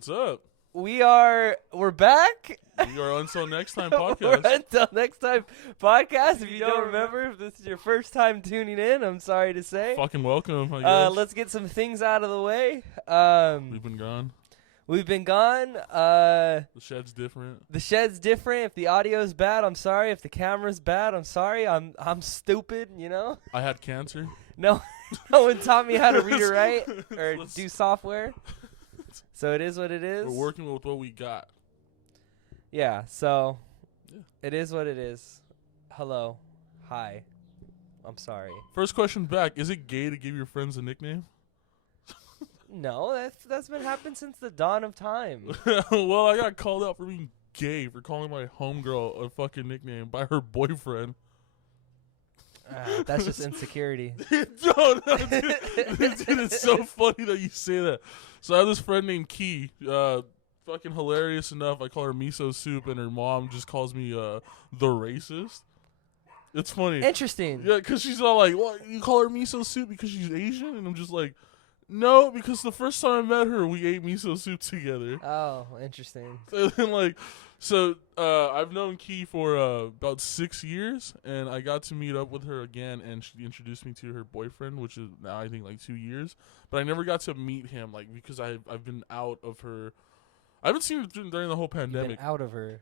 What's up? We're back. We are Until Next Time We're podcast. Until Next Time podcast. If you don't remember, if this is your first time tuning in, I'm sorry to say. Fucking welcome, I guess. Let's get some things out of the way. We've been gone. We've been gone. The shed's different. The shed's different. If the audio's bad, I'm sorry. If the camera's bad, I'm sorry. I'm stupid, you know? I had cancer. No one taught me how to read or write or do software. So it is what it is. We're working with what we got. Yeah, so Yeah. It is what it is. Hello. Hi. I'm sorry. First question back. Is it gay to give your friends a nickname? No, that's been happening since the dawn of time. Well, I got called out for being gay for calling my homegirl a fucking nickname by her boyfriend. That's just insecurity. No, dude, it's so funny that you say that. So I have this friend named Key. Fucking hilarious enough. I call her miso soup, and her mom just calls me the racist. It's funny. Interesting. Yeah, because she's all like, "What? You call her miso soup because she's Asian?" And I'm just like, "No, because the first time I met her, we ate miso soup together." Oh, interesting. And then, I've known Key for about 6 years, and I got to meet up with her again, and she introduced me to her boyfriend, which is now I think like 2 years. But I never got to meet him, because I've been out of her. I haven't seen her during the whole pandemic. You've been out of her.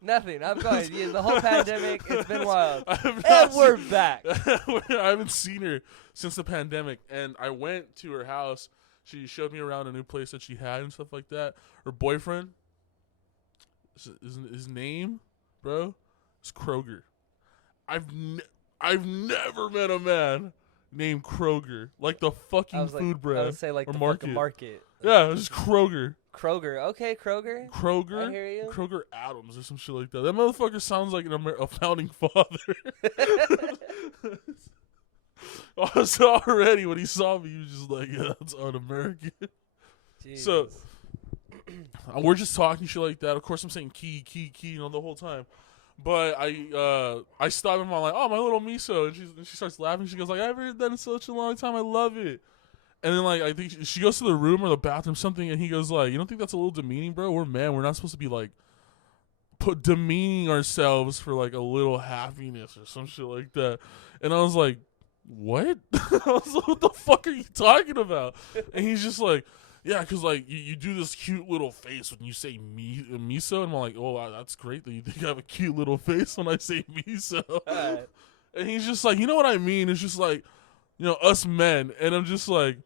Nothing. I'm going. Yeah, the whole pandemic. It's been wild. And we're back. I haven't seen her since the pandemic, and I went to her house. She showed me around a new place that she had and stuff like that. Her boyfriend, his name, bro, is Kroger. I've never met a man named Kroger, like the fucking food brand. I would say like or the market. fucking market. Yeah, it's just Kroger. Kroger. Okay, Kroger. Kroger. I hear you. Kroger Adams or some shit like that. That motherfucker sounds like a founding father. So already when he saw me, he was just like, "Yeah, that's un-American." Jesus. So we're just talking shit like that. Of course, I'm saying key, the whole time. But I stop him. I'm like, "Oh, my little miso," and she starts laughing. She goes like, "I haven't heard that in such a long time. I love it." And then I think she goes to the room or the bathroom something, and he goes like, "You don't think that's a little demeaning, bro? We're men. We're not supposed to be demeaning ourselves for a little happiness or some shit like that." And I was like, "What?" I was like, "What the fuck are you talking about?" And he's just like, "Yeah, because you do this cute little face when you say miso." And I'm like, "Oh, wow, that's great that you think I have a cute little face when I say miso." And he's just like, "You know what I mean? It's just us men." And I'm just like,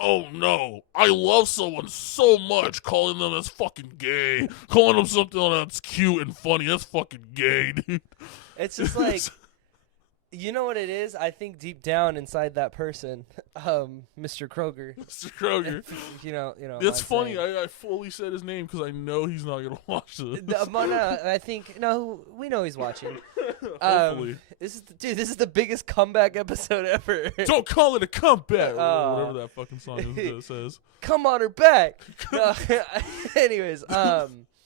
"Oh no, I love someone so much, calling them that's fucking gay. Calling them something that's cute and funny, that's fucking gay, dude." It's just like, you know what it is? I think deep down inside that person, Mr. Kroger. Mr. Kroger. you know. It's funny. I fully said his name because I know he's not gonna watch this. No, I think we know he's watching. Hopefully. This is the biggest comeback episode ever. Don't call it a comeback. Whatever that fucking song is that says. Come on her back. No, anyways,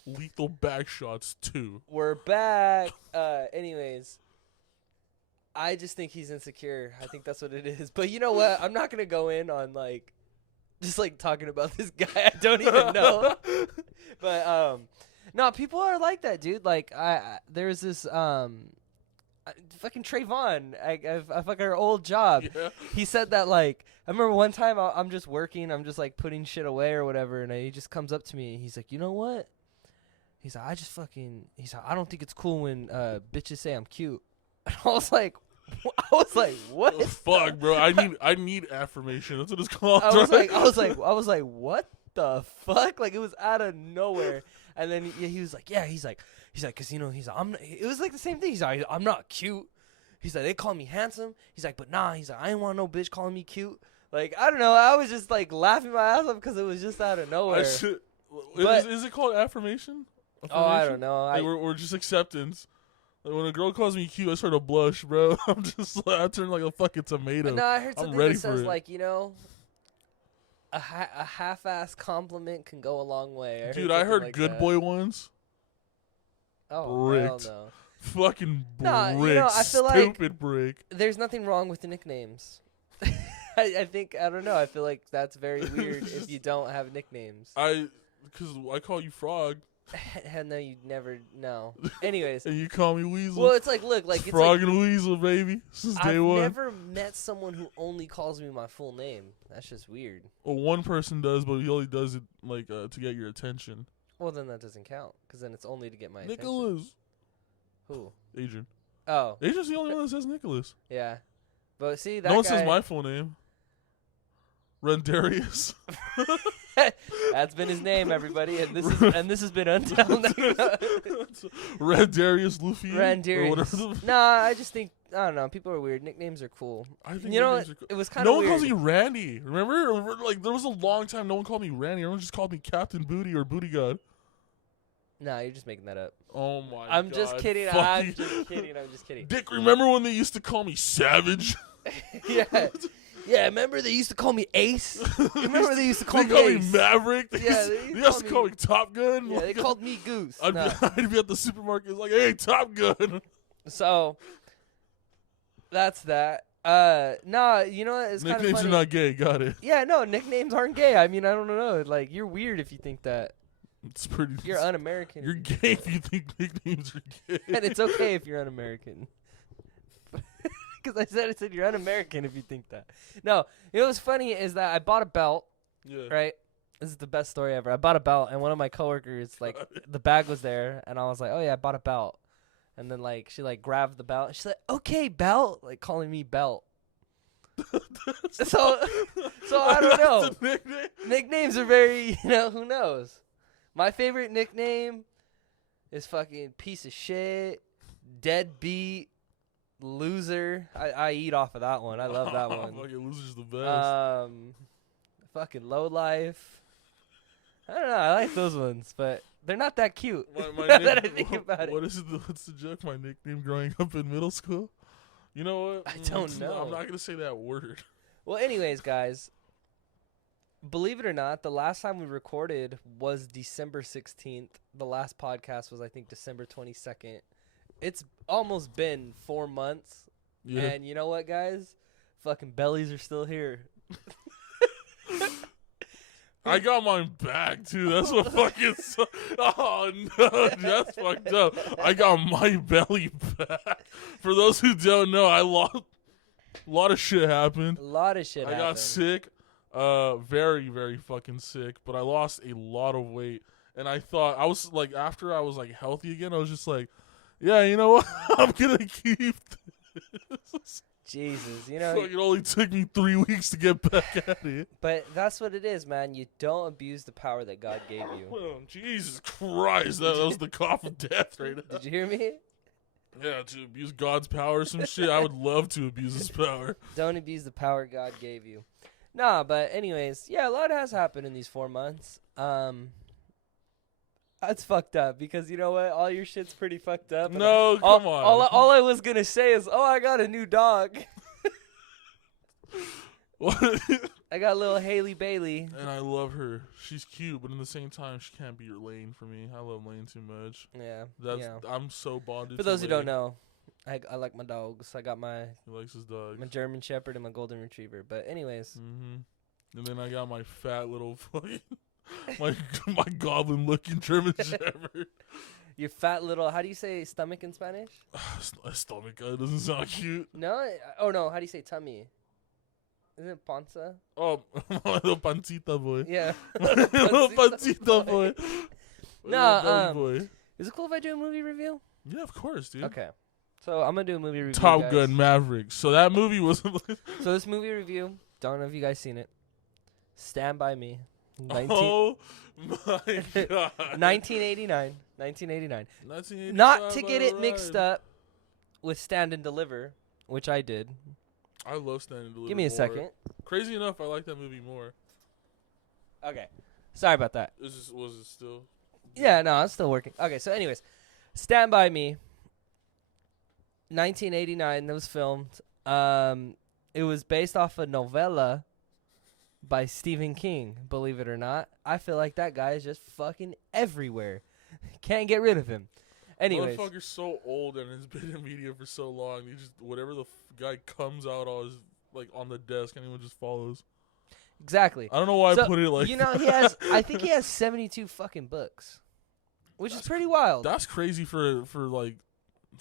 Lethal Backshots 2. we're back. Anyways, I just think he's insecure. I think that's what it is. But you know what? I'm not gonna go in on just talking about this guy I don't even know. But no, people are like that, dude. There's this fucking Trayvon. I fucking our old job. Yeah. He said that I remember one time I'm just working, I'm just putting shit away or whatever, and he just comes up to me and he's like, "You know what?" He's like, he's like, "I don't think it's cool when bitches say I'm cute." And I was like, what? Oh, fuck, bro. I need affirmation. That's what it's called. I was like, what the fuck? It was out of nowhere. And then he was like, yeah, he's like, cause it was the same thing. He's like, "I'm not cute." He's like, "They call me handsome." He's like, "But nah." He's like, "I ain't want no bitch calling me cute." I don't know. I was just laughing my ass off because it was just out of nowhere. Is it called affirmation? Oh, I don't know. Or just acceptance. When a girl calls me cute, I start to blush, bro. I'm just I turn like a fucking tomato. No, I heard something ready that says for a half-ass compliment can go a long way. Dude, I heard good boy ones. Oh, bricked. hell no. Fucking brick. No, I feel stupid brick. There's nothing wrong with the nicknames. I think I don't know. I feel like that's very weird if you don't have nicknames. Because I call you Frog, Hell no, you never know. Anyways, and you call me Weasel. well, it's like look, like it's Frog like and Weasel, baby, since day I've one. never met someone who only calls me my full name. That's just weird. Well, one person does, but he only does it like to get your attention. Well, then that doesn't count because then it's only to get my attention. Nicholas. Who? Adrian. Oh, Adrian's the only one that says Nicholas. yeah. But see that No one guy, says my full name. Rendarius. That's been his name, everybody, and this has been Until Rendarius Luffy. Or whatever Randarius. Nah, I just think I don't know. People are weird. Nicknames are cool. I think You know, nicknames are cool. it was kind No of one weird. calls me Randy. Remember? Like there was a long time no one called me Randy. Everyone just called me Captain Booty or Booty God. Nah, you're just making that up. Oh my god. I'm just kidding. Fuck I'm you. just kidding. I'm just kidding. Dick, remember when they used to call me Savage? Yeah. Yeah, remember they used to call me Ace? Remember they used to call They me call Ace? me Maverick. Yeah, They used to call me Top Gun. Yeah, they Like, called me Goose. I'd be at the supermarket. It's like, hey, Top Gun. So that's that. Nah, you know what? It's kind of Nicknames funny. are not gay. Got it. Yeah, no, nicknames aren't gay. I mean, I don't know. Like, you're weird if you think that. It's pretty. You're un-American. You're if you gay think if you think nicknames are gay. that. And it's okay if you're un-American. Because I said you're un-American if you think that. No, you know what's funny is that I bought a belt, Yeah. right? This is the best story ever. I bought a belt, and one of my coworkers, like, the bag was there, and I was like, oh, yeah, I bought a belt. And then, like, she, like, grabbed the belt, and she's like, okay, belt, like, calling me belt. So I don't know. That's the nickname? Nicknames are very, who knows? My favorite nickname is fucking piece of shit, deadbeat, loser. I eat off of that one. I love that one. Fucking loser's the best. Fucking low life. I don't know. I like those ones, but they're not that cute. My Now that I nickname- think about it. What is it? What's the joke? My nickname growing up in middle school? You know what? I don't know. I'm not gonna say that word. Well, anyways, guys, believe it or not, the last time we recorded was December 16th. The last podcast was, I think, December 22nd. It's almost been 4 months. Yeah. And you know what, guys? Fucking bellies are still here. I got mine back too. That's what fucking. Oh no, that's fucked up. I got my belly back. For those who don't know, I lost. A lot of shit happened. A lot of shit I happened. got sick, very, very fucking sick. But I lost a lot of weight, and I thought I was like, after I was like healthy again, I was just like, yeah, you know what? I'm gonna keep this. Jesus, Fucking only took me 3 weeks to get back at it. but that's what it is, man. You don't abuse the power that God gave you. Oh, Jesus Christ, that was the cough of death right now. Did you hear me? Yeah, to abuse God's power or some shit, I would love to abuse his power. Don't abuse the power God gave you. Nah, but anyways, yeah, a lot has happened in these 4 months. That's fucked up because you know what? All your shit's pretty fucked up. and No, come on. All I was gonna say is, I got a new dog. What? I got little Haley Bailey. And I love her. She's cute, but in the same time, she can't be your Lane for me. I love Lane too much. Yeah. That's I'm so bonded. For to those who don't Lane. know, I like my dogs. I got my He likes his dog. German Shepherd and my Golden Retriever. But anyways, And then I got my fat little fucking my goblin looking German Shepherd. your fat little. How do you say stomach in Spanish? Stomach doesn't sound cute. No. Oh no. How do you say tummy? Isn't it panza? Oh, my little pancita boy. Yeah. Little pancita boy. No, Little belly boy. Is it cool if I do a movie review? Yeah, of course, dude. Okay. So I'm gonna do a movie review. Top guys. Gun Maverick. So that movie was. So this movie review. Don't know if you guys seen it. Stand by Me. Oh my god. 1989. 1989. 1985 Not to get it by mixed ride. up with Stand and Deliver, which I did. I love Stand and Deliver. Give me a more. second. Crazy enough, I like that movie more. Okay. Sorry about that. Was it still? Yeah, no, I'm still working. Okay, so anyways, Stand By Me. 1989, that was filmed. It was based off a novella by Stephen King, believe it or not. I feel like that guy is just fucking everywhere. Can't get rid of him. Anyways, Motherfucker's so old and has been in media for so long. He just whatever the guy comes out on is like on the desk. Anyone just follows. Exactly. I don't know why So, I put it like. he has. I think he has 72 fucking books, which is pretty wild. That's crazy for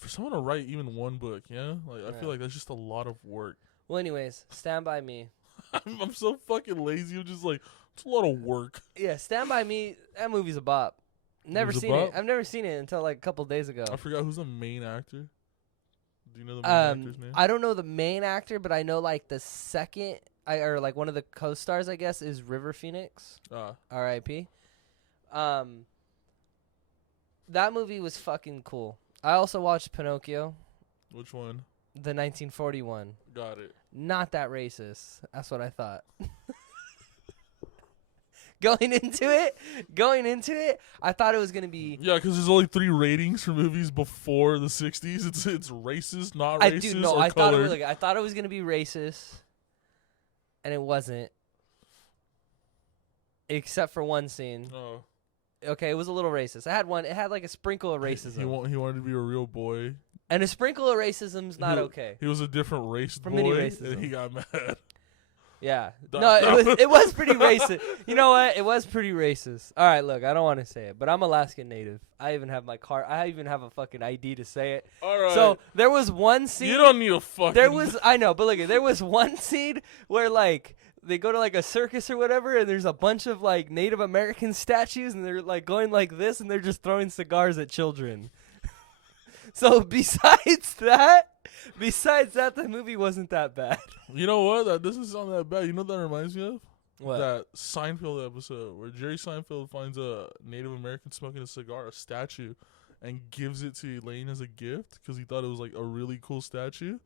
someone to write even one book. Yeah, like I feel like that's just a lot of work. Well, anyways, Stand By Me. I'm so fucking lazy. I'm just like, it's a lot of work. Yeah, Stand By Me. That movie's a bop. Never seen it. I've never seen it until like a couple days ago. I forgot who's the main actor. Do you know the main actor's name? I don't know the main actor, but I know like the second, or like one of the co-stars, I guess, is River Phoenix. R.I.P. That movie was fucking cool. I also watched Pinocchio. Which one? The 1941. Got it. Not that racist. That's what I thought. Going into it, I thought it was gonna be. Yeah, because there's only 3 ratings for movies before the 60s. It's racist, not racist, or colored. I thought it was gonna be racist, and it wasn't. Except for one scene. Oh. Okay, it was a little racist. It had like a sprinkle of racism. He wanted to be a real boy. And a sprinkle of racism's not okay. He was a different race From boy, any racism. and he got mad. Yeah. No, it was pretty racist. You know what? It was pretty racist. All right, look, I don't want to say it, but I'm Alaskan Native. I even have my car. I even have a fucking ID to say it. All right. So there was one scene. You don't need a fucking. I know, but look, there was one scene where like they go to like a circus or whatever, and there's a bunch of like Native American statues, and they're like going like this, and they're just throwing cigars at children. So besides that, the movie wasn't that bad. You know what? That doesn't sound that bad. You know what that reminds me of? What? That Seinfeld episode where Jerry Seinfeld finds a Native American smoking a cigar, a statue, and gives it to Elaine as a gift because he thought it was like a really cool statue.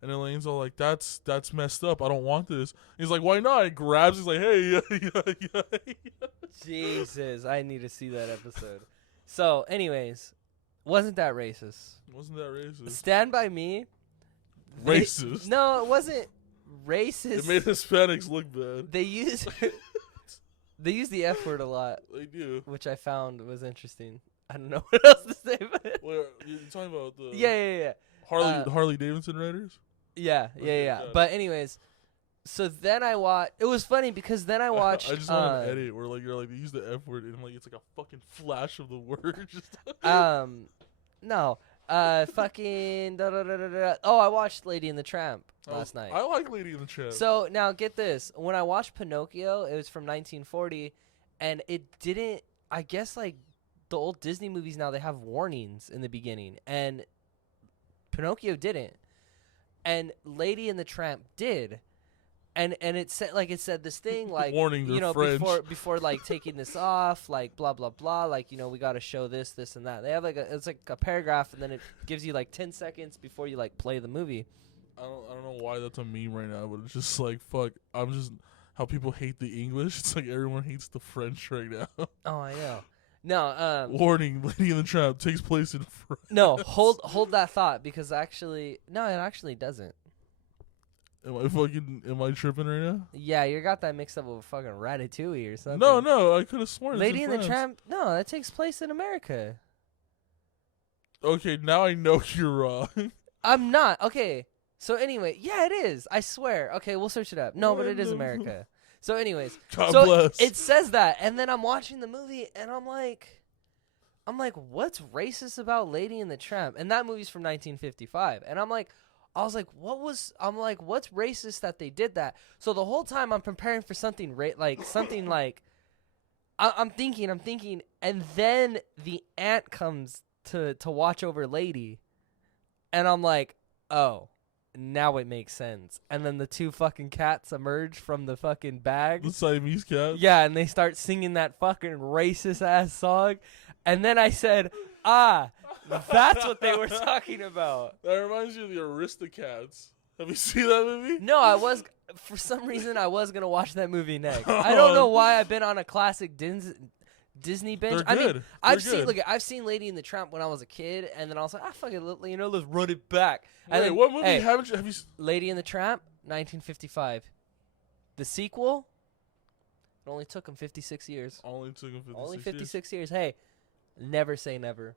And Elaine's all like, that's messed up. I don't want this. He's like, why not? He grabs. He's like, hey, yeah. Jesus, I need to see that episode. So, anyways, wasn't that racist? Wasn't that racist? Stand By Me. Racist. No, it wasn't racist. It made Hispanics look bad. They use the F word a lot. They do. Which I found was interesting. I don't know what else to say, but Where you're talking about the yeah. Harley Davidson riders? Yeah. But anyways, so then I watched. It was funny because then I watched. I just want an edit where like you're like they use the F word and like it's like a fucking flash of the word. No. Fucking. Oh, I watched Lady and the Tramp last night. I like Lady and the Tramp. So now get this. When I watched Pinocchio, it was from 1940, and it didn't. I guess like the old Disney movies now they have warnings in the beginning, and Pinocchio didn't, and Lady and the Tramp did. And it said this thing like warning, you know French. before like taking this off like blah blah blah like you know we got to show this and that. They have it's like a paragraph and then it gives you like 10 seconds before you like play the movie. I don't know why that's a meme right now, but it's just like fuck. I'm just how people hate the English. It's like everyone hates the French right now. Oh, I know. No, warning, Lady and the Tramp takes place in France. No, hold that thought because actually no, it actually doesn't. Am I tripping right now? Yeah, you got that mixed up with fucking Ratatouille or something. No, I could have sworn Lady it's and the Tramp, no, that takes place in America. Okay, now I know you're wrong. I'm not. Okay, so anyway, yeah, it is. I swear. Okay, we'll search it up. No, but it is America. So anyways. God bless. It says that, and then I'm watching the movie, and I'm like, what's racist about Lady and the Tramp? And that movie's from 1955, and I was like, what's racist that they did that? So the whole time I'm preparing for something I'm thinking, and then the aunt comes to watch over Lady, and I'm like, oh, now it makes sense. And then the 2 fucking cats emerge from the fucking bag. The Siamese cats? Yeah, and they start singing that fucking racist-ass song. And then I said, that's what they were talking about. That reminds you of the Aristocats. Have you seen that movie? No, for some reason, I was going to watch that movie next. I don't know why I've been on a classic Disney binge. They're good. I've seen Lady and the Tramp when I was a kid, and then I was like, let's run it back. Wait, what movie have you seen? Lady and the Tramp, 1955. The sequel, it only took him 56 years. Only 56 years. Hey, never say never.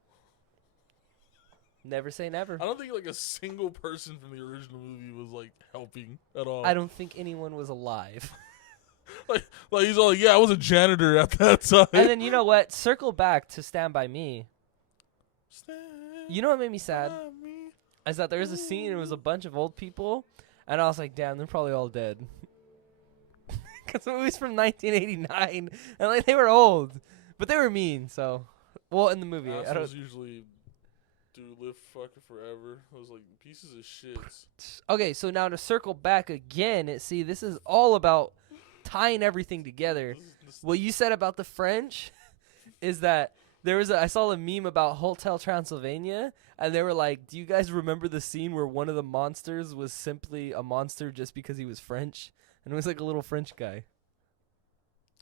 Never say never. I don't think like a single person from the original movie was like helping at all. I don't think anyone was alive. like he's all like, yeah, I was a janitor at that time. And then you know what? Circle back to Stand By Me. You know what made me sad? Is that there was a scene and it was a bunch of old people, and I was like, damn, they're probably all dead. Because the movie's from 1989, and like they were old, but they were mean. So, well, in the movie, I Assholes don't. usually do live fucking forever. I was like pieces of shit. Okay, so now to circle back again, see, this is all about tying everything together. What you said about the French is that I saw a meme about Hotel Transylvania, and they were like, do you guys remember the scene where one of the monsters was simply a monster just because he was French? And it was like a little French guy.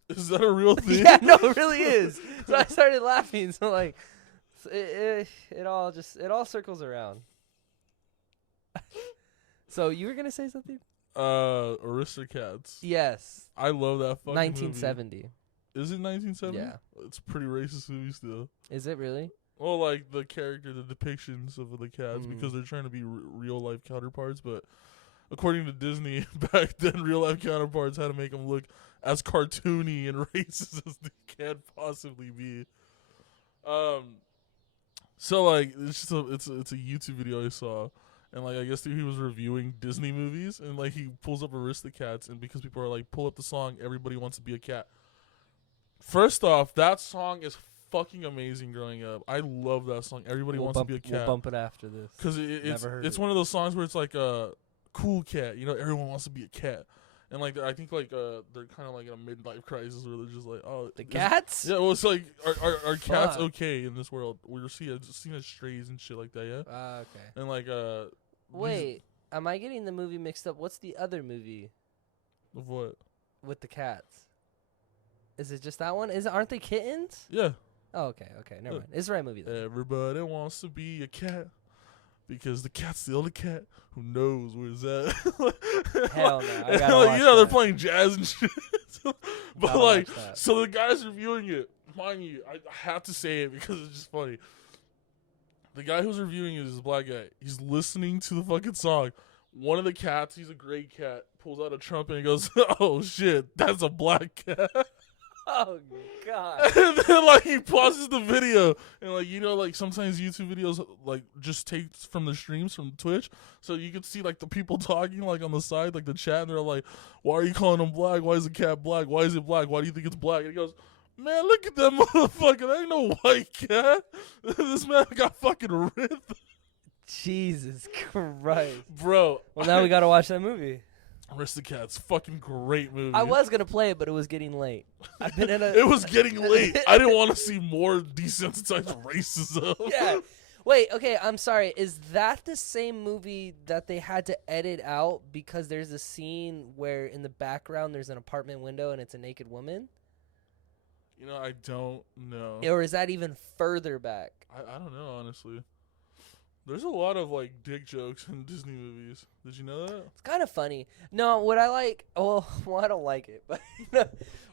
Is that a real thing? Yeah, no, it really is. So I started laughing. So like, it all circles around. So you were gonna say something? Aristocats. Yes. I love that fucking 1970. movie. Is it 1970? Yeah. It's a pretty racist movie still. Is it really? Well, like the depictions of the cats, because they're trying to be real life counterparts, but according to Disney, back then real life counterparts had to make them look as cartoony and racist as they can possibly be. So like it's a YouTube video I saw, and like I guess he was reviewing Disney movies, and like he pulls up Aristocats, and because people are like, pull up the song Everybody Wants to Be a Cat. First off, that song is fucking amazing growing up. I love that song. Everybody Wants to Be a Cat. We'll bump it after this. Because it's one of those songs where it's like a cool cat. You know, everyone wants to be a cat. And like I think like they're kind of like in a midlife crisis where they're just like, oh, the cats? Yeah, well, it's like are cats okay in this world? We're seen as strays and shit like that, yeah. Okay. And like wait, am I getting the movie mixed up? What's the other movie of what? with the cats? Is it just that one? Aren't they kittens? Yeah. Oh, okay, never mind. It's the right movie then. Everybody wants to be a cat. Because the cat's the only cat who knows where it's at. Hell no. I gotta watch they're that. playing jazz and shit. But Gotta like, watch that. so the guy's reviewing it. Mind you, I have to say it because it's just funny. The guy who's reviewing it is a black guy. He's listening to the fucking song. One of the cats, he's a gray cat, pulls out a trumpet and goes, oh shit, that's a black cat. Oh god. And then like he pauses the video, and like, you know, like sometimes YouTube videos like just take from the streams from Twitch, so you can see like the people talking like on the side, like the chat, and they're like, why are you calling him black? Why is the cat black? Why is it black? Why do you think it's black? And he goes, man, look at that motherfucker. That ain't no white cat. This man got fucking ripped. Jesus Christ. Bro. Well, now we gotta watch that movie. Aristocats, fucking great movie. I was gonna play it, but it was getting late. I've been in a. It was getting late. I didn't want to see more desensitized racism. Yeah. Wait. Okay. I'm sorry. Is that the same movie that they had to edit out because there's a scene where in the background there's an apartment window and it's a naked woman? You know, I don't know. Or is that even further back? I don't know, honestly. There's a lot of like dick jokes in Disney movies. Did you know that? It's kind of funny. No, what I like, well, I don't like it, but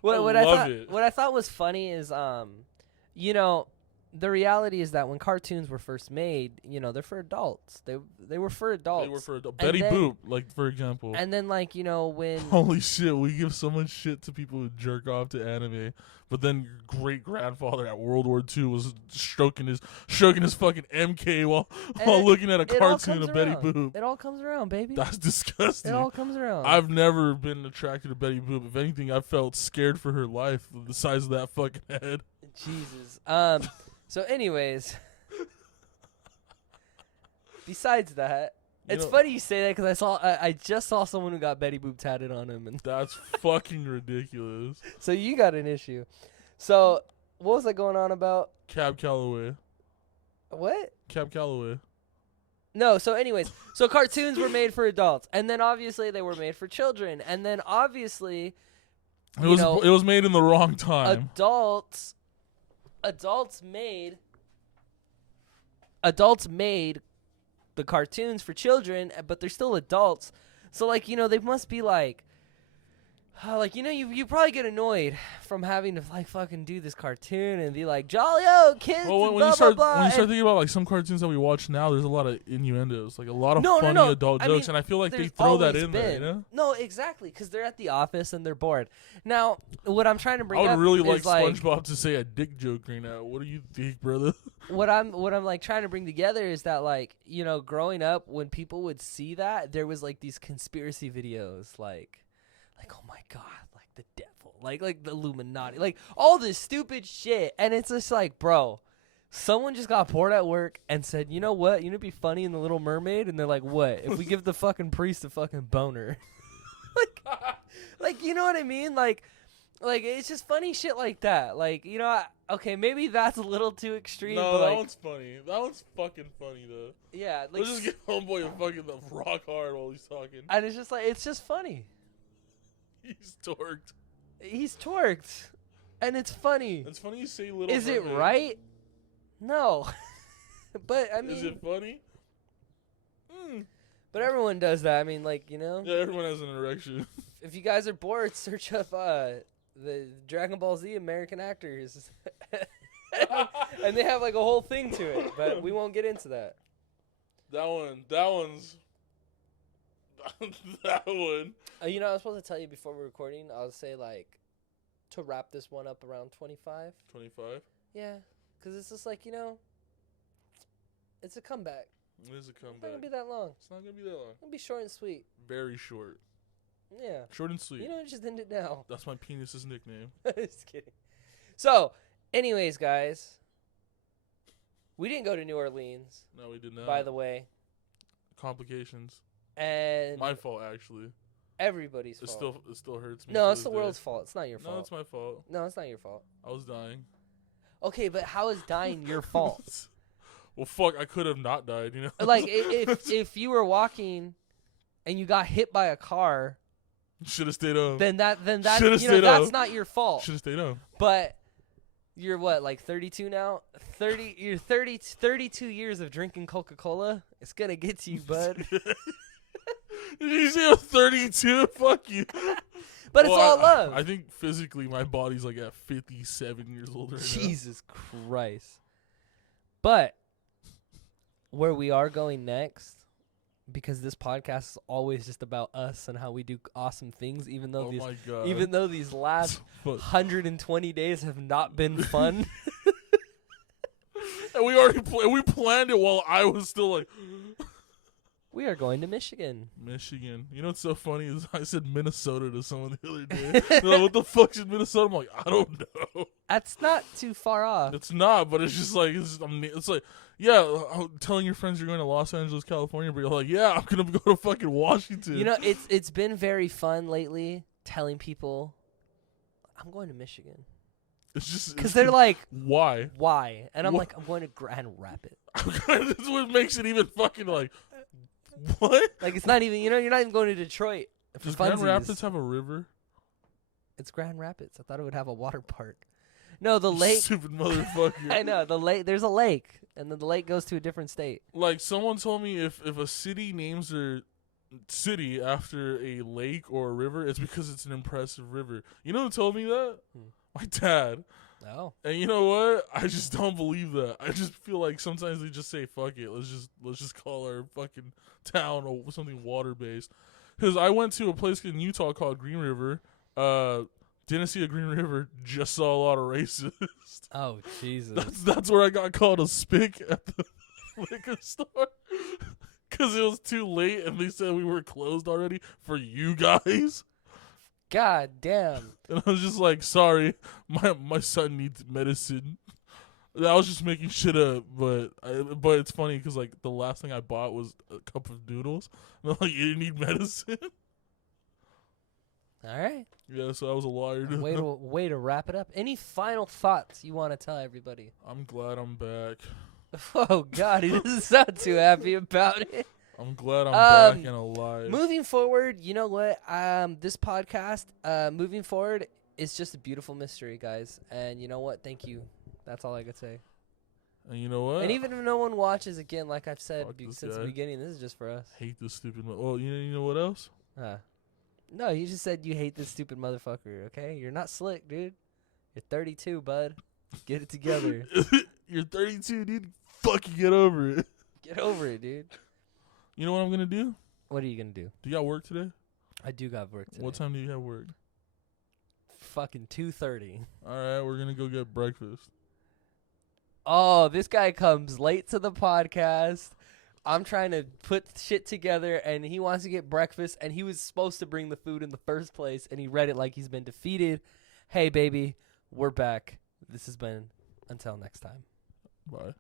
what I thought was funny is, you know, the reality is that when cartoons were first made, you know, they're for adults. They were for adults. They were for adults. Betty Boop, like, for example. And then, like, you know, when holy shit, we give so much shit to people who jerk off to anime, but then your great grandfather at World War II was stroking his fucking MK while looking at a cartoon of Betty Boop. It all comes around, baby. That's disgusting. It all comes around. I've never been attracted to Betty Boop. If anything, I felt scared for her life, the size of that fucking head. Jesus. So, anyways, besides that, it's funny you say that because I just saw someone who got Betty Boop tatted on him, and that's fucking ridiculous. So you got an issue. So what was I going on about? Cab Calloway. What? Cab Calloway. No. So, anyways, so cartoons were made for adults, and then obviously they were made for children, and then obviously it was made in the wrong time. Adults made the cartoons for children, but they're still adults. So, like, you know, they must be like, Like, you probably get annoyed from having to like fucking do this cartoon and be like, jolly kids, Well, and when blah, you start blah, blah. when you start and thinking about like some cartoons that we watch now, there's a lot of innuendos, like a lot of No, funny no. adult I jokes, mean, and I feel like they there's throw that always in there. You been. know, No, exactly, because they're at the office and they're bored. Now, what I'm trying to bring I would up really is like SpongeBob to say a dick joke right now. What do you think, brother? what I'm like trying to bring together is that, like, growing up, when people would see that, there was like these conspiracy videos, like oh my god, like the devil, like the Illuminati, like all this stupid shit, and it's just like, bro, someone just got bored at work and said, you know what, it'd be funny in The Little Mermaid, and they're like, what if we give the fucking priest a fucking boner? like you know what I mean, like it's just funny shit like that, like, okay, maybe that's a little too extreme, No, but that like, one's funny. That one's fucking funny though. yeah, like, Let's just get homeboy and fucking the rock hard while he's talking. and it's just like, it's just funny. He's torqued. He's twerked, and it's funny. It's funny you say Little Is it Mermaid. right? No. But I mean, Is it funny? but everyone does that. I mean, like, Yeah, everyone has an erection. if you guys are bored, search up the Dragon Ball Z American actors. And they have like a whole thing to it, but we won't get into that. That one's that one. I was supposed to tell you before we're recording, I'll say, like, to wrap this one up around 25. 25. Yeah, because it's just like, it's a comeback. It is a It's not comeback. going to be that long. It's not gonna be that long. It's going to be short and sweet. Very short. Yeah. Short and sweet. Just end it now. That's my penis's nickname. Just kidding. So, anyways, guys, we didn't go to New Orleans, No, we did not. by the way, Complications. and My fault, actually. everybody's fault. It still hurts me. No, to it's this the day. world's fault. It's not your No, fault. it's my fault. No, it's not your fault. I was dying. Okay, but how is dying your fault? Well, fuck, I could have not died, you know? Like, if you were walking and you got hit by a car, Should have stayed home. then that Should've stayed that's up. not your fault. Should have stayed home. But you're what, like 32 now? 32 years of drinking Coca-Cola. It's gonna get to you, bud. Did you say I'm 32? Fuck you. But Well, it's all love. I think physically my body's like at 57 years old right now. Jesus Christ. But where we are going next, because this podcast is always just about us and how we do awesome things, even though Oh my god. even though these last Fuck. 120 days have not been fun. And we already we planned it while I was still like We are going to Michigan. Michigan. You know what's so funny is I said Minnesota to someone the other day. They're like, what the fuck's in Minnesota? I'm like, I don't know. That's not too far off. It's not, but it's just like it's like, yeah, telling your friends you're going to Los Angeles, California, but you're like, yeah, I'm gonna go to fucking Washington. It's been very fun lately telling people I'm going to Michigan. It's just Because they're like, why? why? And I'm Wha- like, I'm going to Grand Rapids. That's what makes it even fucking like, what? Like, it's not even, you're not even going to Detroit. For Does Grand funsies. Rapids have a river? It's Grand Rapids. I thought it would have a water park. No, the lake. Stupid motherfucker. I know, the lake. There's a lake, and then the lake goes to a different state. Like someone told me if a city names their city after a lake or a river, it's because it's an impressive river. You know who told me that? My dad. Oh. And you know what? I just don't believe that. I just feel like sometimes they just say fuck it. Let's just call our fucking town or something water based. Because I went to a place in Utah called Green River. Didn't see a Green River. Just saw a lot of racists. Oh, Jesus. That's where I got called a spick at the liquor store. Because it was too late and they said we were closed already for you guys. God damn. And I was just like, sorry, my son needs medicine. I was just making shit up, but it's funny because like the last thing I bought was a cup of noodles. And I'm like, you didn't need medicine? All right. Yeah, so I was a liar. To Way them. to way to wrap it up. Any final thoughts you want to tell everybody? I'm glad I'm back. Oh God, he doesn't sound too happy about it. I'm glad I'm back and alive. Moving forward, you know what? This podcast, moving forward, is just a beautiful mystery, guys. And you know what? Thank you. That's all I could say. And you know what? And even if no one watches, again, like I've said Fuck this since the guy. beginning, this is just for us. Hate this stupid. Oh, you know what else? No, you just said you hate this stupid motherfucker, okay? You're not slick, dude. You're 32, bud. Get it together. You're 32, dude. Fucking get over it. Get over it, dude. You know what I'm gonna do? What are you gonna do? Do you got work today? I do got work today. What time do you have work? Fucking 2:30. All right, we're gonna go get breakfast. Oh, this guy comes late to the podcast. I'm trying to put shit together, and he wants to get breakfast, and he was supposed to bring the food in the first place, and he read it like he's been defeated. Hey, baby, we're back. This has been Until Next Time. Bye.